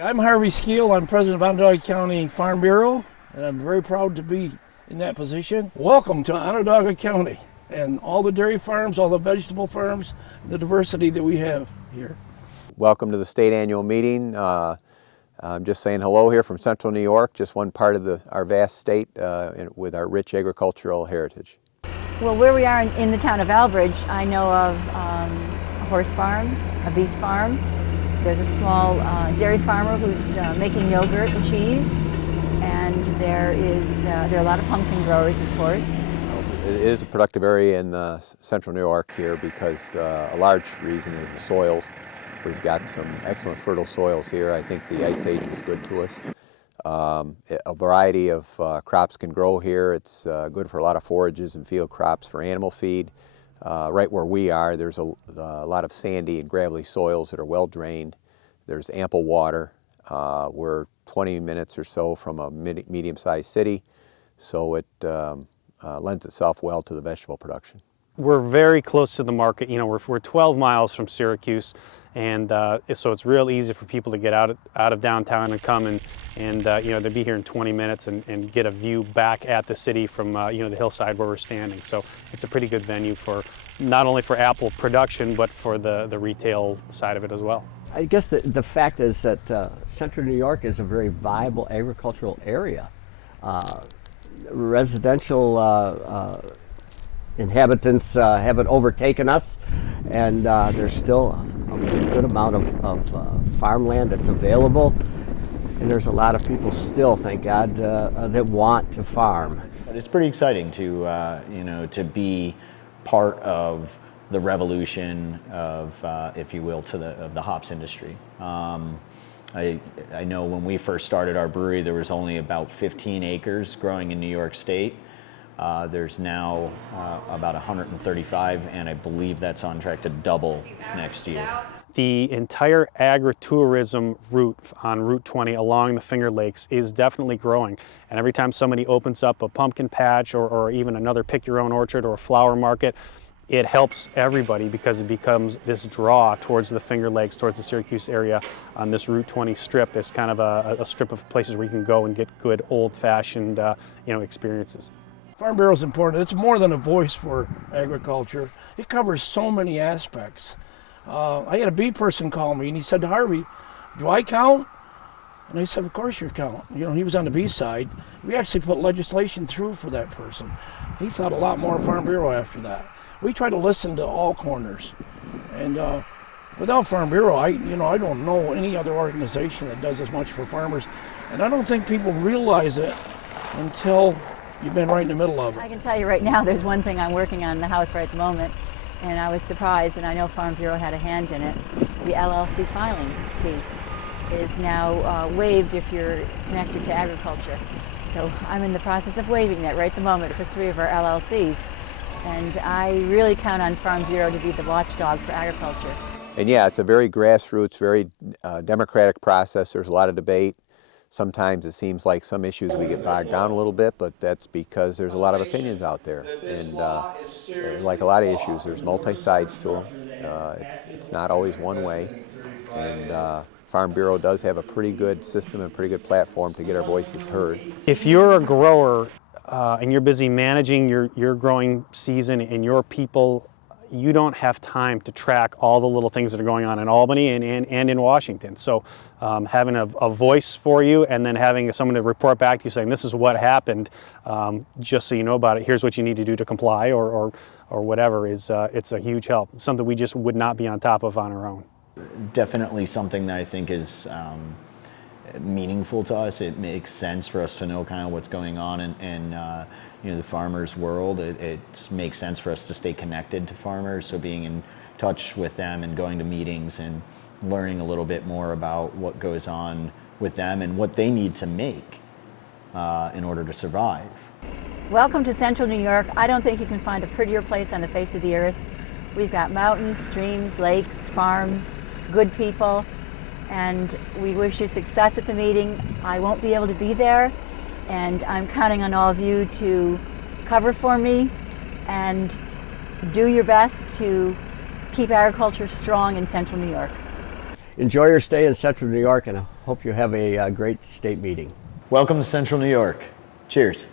I'm Harvey Skeel. I'm president of Onondaga County Farm Bureau, and I'm very proud to be in that position. Welcome to Onondaga County and all the dairy farms, all the vegetable farms, the diversity that we have here. Welcome to the state annual meeting. I'm just saying hello here from Central New York, just one part of our vast state with our rich agricultural heritage. Well, where we are in the town of Albridge, I know of a horse farm, a beef farm. There's a small dairy farmer who's making yogurt and cheese, and there are a lot of pumpkin growers, of course. It is a productive area in Central New York here because a large reason is the soils. We've got some excellent fertile soils here. I think the Ice Age was good to us. A variety of crops can grow here. It's good for a lot of forages and field crops for animal feed. Right where we are, there's a lot of sandy and gravelly soils that are well drained. There's ample water. We're 20 minutes or so from a medium-sized city, so it lends itself well to the vegetable production. We're very close to the market. You know, we're 12 miles from Syracuse, and so it's real easy for people to get out of downtown and come and you know, they'll be here in 20 minutes and get a view back at the city from you know, the hillside where we're standing. So it's a pretty good venue for not only for apple production, but for the retail side of it as well. I guess the fact is that Central New York is a very viable agricultural area. Residential inhabitants haven't overtaken us, and there's still a good amount of farmland that's available, and there's a lot of people still, thank God, that want to farm. But it's pretty exciting to you know, to be part of the revolution of, if you will, of the hops industry. I know when we first started our brewery, there was only about 15 acres growing in New York State. There's now about 135, and I believe that's on track to double next year. The entire agritourism route on Route 20 along the Finger Lakes is definitely growing. And every time somebody opens up a pumpkin patch or even another pick your own orchard or a flower market, it helps everybody because it becomes this draw towards the Finger Lakes, towards the Syracuse area on this Route 20 strip. It's kind of a strip of places where you can go and get good old-fashioned you know, experiences. Farm Bureau is important. It's more than a voice for agriculture. It covers so many aspects. I had a bee person call me, and he said to Harvey, "Do I count?" And I said, "Of course you count." You know, he was on the bee side. We actually put legislation through for that person. He thought a lot more of Farm Bureau after that. We try to listen to all corners, and without Farm Bureau, I don't know any other organization that does as much for farmers, and I don't think people realize it until you've been right in the middle of it. I can tell you right now, there's one thing I'm working on in the house right at the moment, and I was surprised, and I know Farm Bureau had a hand in it. The LLC filing fee is now waived if you're connected to agriculture. So I'm in the process of waiving that right at the moment for 3 of our LLCs. And I really count on Farm Bureau to be the watchdog for agriculture. And yeah, it's a very grassroots, very democratic process. There's a lot of debate. Sometimes it seems like some issues we get bogged down a little bit, but that's because there's a lot of opinions out there. And like a lot of issues, there's multi-sides to them. It's not always one way. And Farm Bureau does have a pretty good system and pretty good platform to get our voices heard. If you're a grower and you're busy managing your growing season and your people, you don't have time to track all the little things that are going on in Albany and in Washington. So having a voice for you and then having someone to report back to you saying this is what happened, just so you know about it, here's what you need to do to comply or whatever, it's a huge help. It's something we just would not be on top of on our own. Definitely something that I think is meaningful to us. It makes sense for us to know kind of what's going on in you know, the farmers' world. It makes sense for us to stay connected to farmers, so being in touch with them and going to meetings and learning a little bit more about what goes on with them and what they need to make in order to survive. Welcome to Central New York. I don't think you can find a prettier place on the face of the earth. We've got mountains, streams, lakes, farms, good people, and we wish you success at the meeting. I won't be able to be there, and I'm counting on all of you to cover for me and do your best to keep agriculture strong in Central New York. enjoy your stay in Central New York, and I hope you have a great state meeting. Welcome to Central New York. Cheers.